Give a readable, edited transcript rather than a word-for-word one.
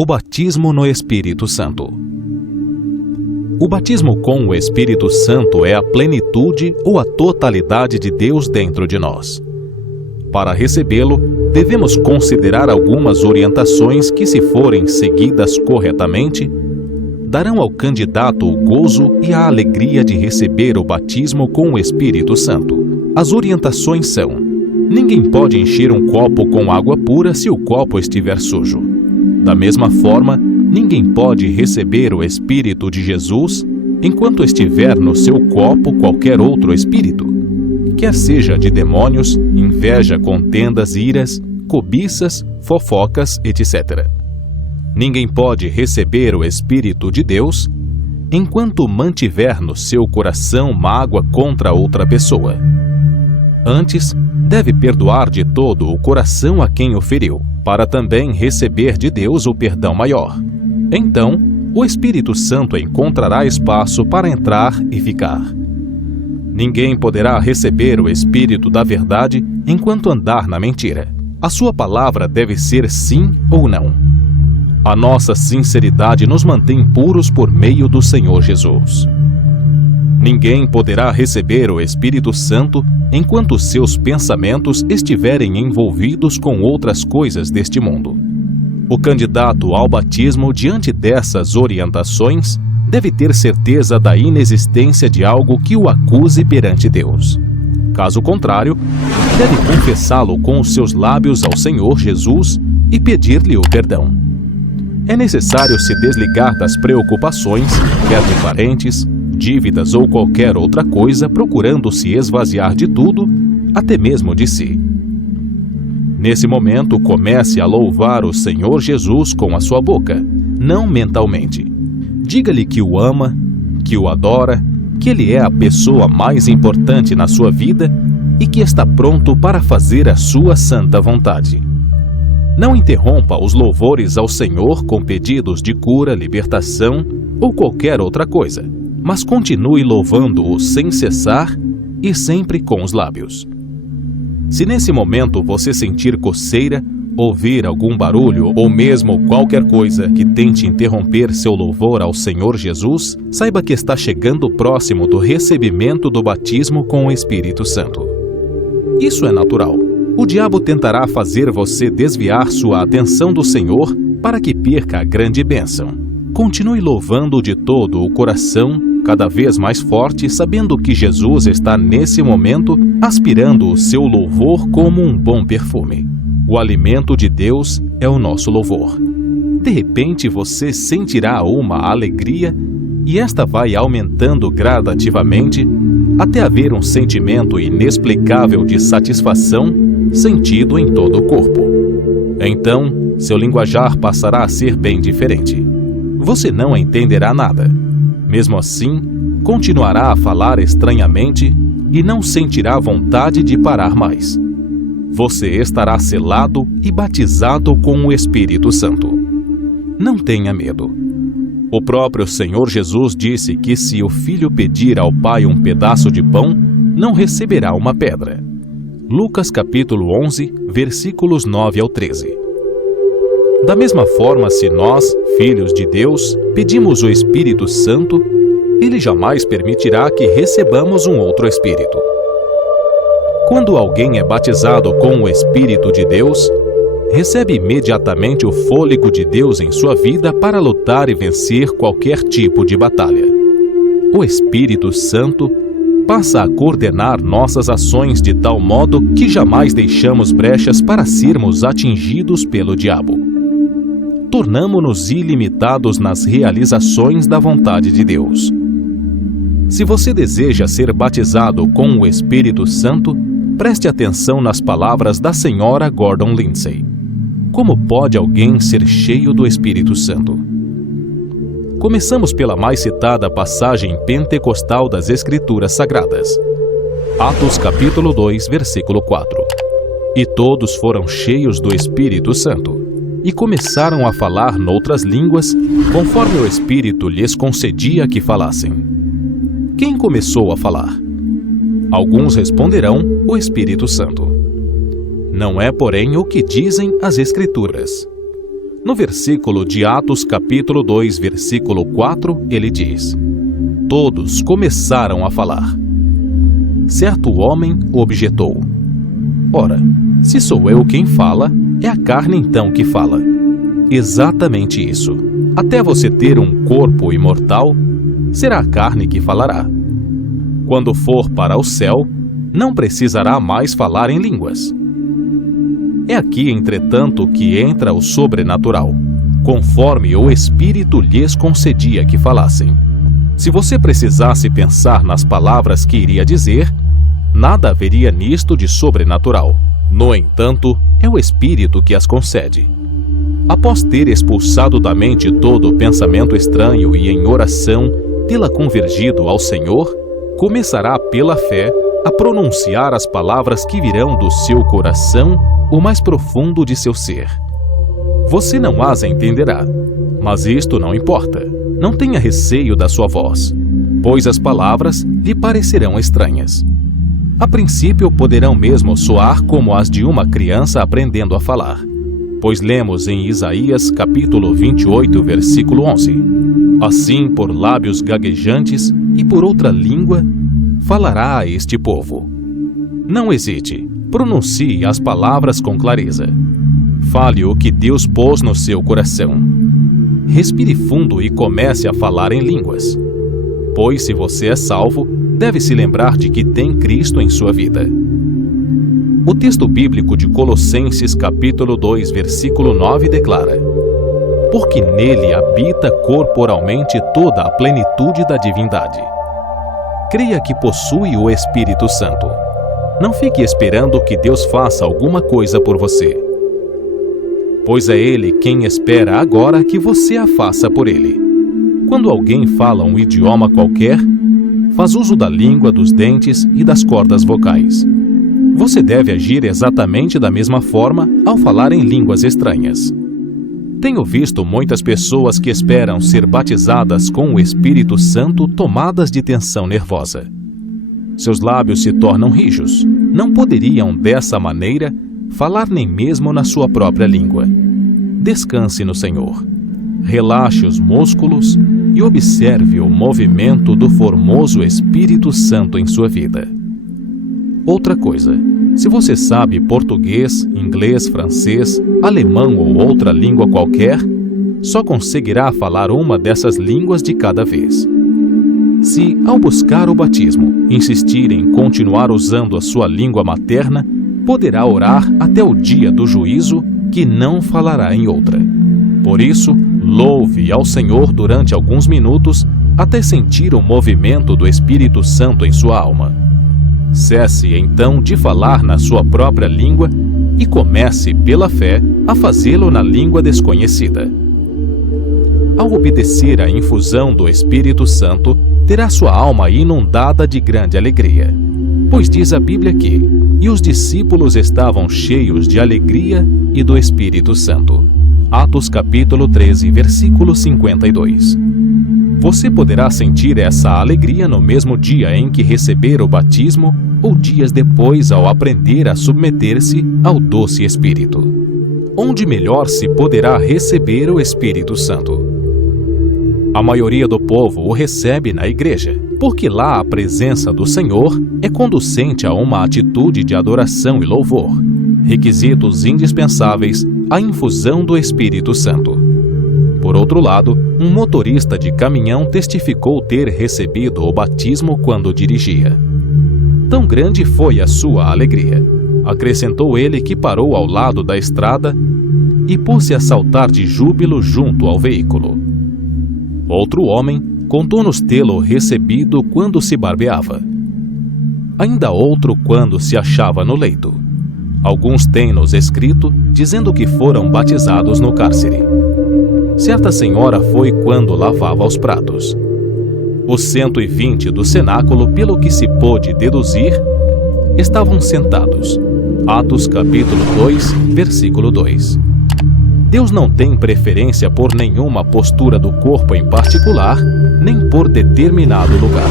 O batismo no Espírito Santo. O batismo com o Espírito Santo é a plenitude ou a totalidade de Deus dentro de nós. Para recebê-lo, devemos considerar algumas orientações que, se forem seguidas corretamente, darão ao candidato o gozo e a alegria de receber o batismo com o Espírito Santo. As orientações são: ninguém pode encher um copo com água pura se o copo estiver sujo. Da mesma forma, ninguém pode receber o Espírito de Jesus enquanto estiver no seu copo qualquer outro espírito, quer seja de demônios, inveja, contendas, iras, cobiças, fofocas, etc. Ninguém pode receber o Espírito de Deus enquanto mantiver no seu coração mágoa contra outra pessoa. Antes, deve perdoar de todo o coração a quem o feriu, para também receber de Deus o perdão maior. Então, o Espírito Santo encontrará espaço para entrar e ficar. Ninguém poderá receber o Espírito da verdade enquanto andar na mentira. A sua palavra deve ser sim ou não. A nossa sinceridade nos mantém puros por meio do Senhor Jesus. Ninguém poderá receber o Espírito Santo enquanto seus pensamentos estiverem envolvidos com outras coisas deste mundo. O candidato ao batismo, diante dessas orientações, deve ter certeza da inexistência de algo que o acuse perante Deus. Caso contrário, deve confessá-lo com os seus lábios ao Senhor Jesus e pedir-lhe o perdão. É necessário se desligar das preocupações, quer de parentes, dívidas ou qualquer outra coisa, procurando se esvaziar de tudo, até mesmo de si. Nesse momento, comece a louvar o Senhor Jesus com a sua boca, não mentalmente. Diga-lhe que o ama, que o adora, que ele é a pessoa mais importante na sua vida e que está pronto para fazer a sua santa vontade. Não interrompa os louvores ao Senhor com pedidos de cura, libertação ou qualquer outra coisa, mas continue louvando-o sem cessar e sempre com os lábios. Se nesse momento você sentir coceira, ouvir algum barulho ou mesmo qualquer coisa que tente interromper seu louvor ao Senhor Jesus, saiba que está chegando próximo do recebimento do batismo com o Espírito Santo. Isso é natural. O diabo tentará fazer você desviar sua atenção do Senhor para que perca a grande bênção. Continue louvando de todo o coração, cada vez mais forte, sabendo que Jesus está nesse momento aspirando o seu louvor como um bom perfume. O alimento de Deus é o nosso louvor. De repente você sentirá uma alegria e esta vai aumentando gradativamente até haver um sentimento inexplicável de satisfação sentido em todo o corpo. Então, seu linguajar passará a ser bem diferente. Você não entenderá nada. Mesmo assim, continuará a falar estranhamente e não sentirá vontade de parar mais. Você estará selado e batizado com o Espírito Santo. Não tenha medo. O próprio Senhor Jesus disse que se o filho pedir ao pai um pedaço de pão, não receberá uma pedra. Lucas capítulo 11, versículos 9 ao 13. Da mesma forma, se nós, filhos de Deus, pedimos o Espírito Santo, Ele jamais permitirá que recebamos um outro Espírito. Quando alguém é batizado com o Espírito de Deus, recebe imediatamente o fôlego de Deus em sua vida para lutar e vencer qualquer tipo de batalha. O Espírito Santo passa a coordenar nossas ações de tal modo que jamais deixamos brechas para sermos atingidos pelo diabo. Tornamo-nos ilimitados nas realizações da vontade de Deus. Se você deseja ser batizado com o Espírito Santo, preste atenção nas palavras da senhora Gordon Lindsay. Como pode alguém ser cheio do Espírito Santo? Começamos pela mais citada passagem pentecostal das Escrituras Sagradas. Atos capítulo 2, versículo 4. E todos foram cheios do Espírito Santo, e começaram a falar noutras línguas, conforme o Espírito lhes concedia que falassem. Quem começou a falar? Alguns responderão, o Espírito Santo. Não é, porém, o que dizem as Escrituras. No versículo de Atos capítulo 2, versículo 4, ele diz: todos começaram a falar. Certo homem objetou: ora, se sou eu quem fala, é a carne então que fala. Exatamente isso. Até você ter um corpo imortal, será a carne que falará. Quando for para o céu, não precisará mais falar em línguas. É aqui, entretanto, que entra o sobrenatural, conforme o Espírito lhes concedia que falassem. Se você precisasse pensar nas palavras que iria dizer, nada haveria nisto de sobrenatural. No entanto, é o Espírito que as concede. Após ter expulsado da mente todo o pensamento estranho e em oração, tê-la convergido ao Senhor, começará pela fé a pronunciar as palavras que virão do seu coração, o mais profundo de seu ser. Você não as entenderá, mas isto não importa. Não tenha receio da sua voz, pois as palavras lhe parecerão estranhas. A princípio poderão mesmo soar como as de uma criança aprendendo a falar, pois lemos em Isaías capítulo 28, versículo 11: assim por lábios gaguejantes e por outra língua falará a este povo. Não hesite, pronuncie as palavras com clareza. Fale o que Deus pôs no seu coração. Respire fundo e comece a falar em línguas. Pois se você é salvo, deve se lembrar de que tem Cristo em sua vida. O texto bíblico de Colossenses capítulo 2, versículo 9 declara: porque nele habita corporalmente toda a plenitude da divindade. Creia que possui o Espírito Santo. Não fique esperando que Deus faça alguma coisa por você, pois é Ele quem espera agora que você a faça por Ele. Quando alguém fala um idioma qualquer, faz uso da língua, dos dentes e das cordas vocais. Você deve agir exatamente da mesma forma ao falar em línguas estranhas. Tenho visto muitas pessoas que esperam ser batizadas com o Espírito Santo tomadas de tensão nervosa. Seus lábios se tornam rijos. Não poderiam, dessa maneira, falar nem mesmo na sua própria língua. Descanse no Senhor. Relaxe os músculos e observe o movimento do formoso Espírito Santo em sua vida. Outra coisa, se você sabe português, inglês, francês, alemão ou outra língua qualquer, só conseguirá falar uma dessas línguas de cada vez. Se, ao buscar o batismo, insistir em continuar usando a sua língua materna, poderá orar até o dia do juízo, que não falará em outra. Por isso, louve ao Senhor durante alguns minutos até sentir o movimento do Espírito Santo em sua alma. Cesse então de falar na sua própria língua e comece, pela fé, a fazê-lo na língua desconhecida. Ao obedecer à infusão do Espírito Santo, terá sua alma inundada de grande alegria. Pois diz a Bíblia que: e os discípulos estavam cheios de alegria e do Espírito Santo. Atos capítulo 13, versículo 52. Você poderá sentir essa alegria no mesmo dia em que receber o batismo ou dias depois ao aprender a submeter-se ao doce Espírito. Onde melhor se poderá receber o Espírito Santo? A maioria do povo o recebe na igreja, porque lá a presença do Senhor é conducente a uma atitude de adoração e louvor, requisitos indispensáveis à infusão do Espírito Santo. Por outro lado, um motorista de caminhão testificou ter recebido o batismo quando dirigia. Tão grande foi a sua alegria, acrescentou ele, que parou ao lado da estrada e pôs-se a saltar de júbilo junto ao veículo. Outro homem contou-nos tê-lo recebido quando se barbeava. Ainda outro quando se achava no leito. Alguns têm-nos escrito dizendo que foram batizados no cárcere. Certa senhora foi quando lavava os pratos. Os 120 do cenáculo, pelo que se pôde deduzir, estavam sentados. Atos capítulo 2, versículo 2. Deus não tem preferência por nenhuma postura do corpo em particular, nem por determinado lugar.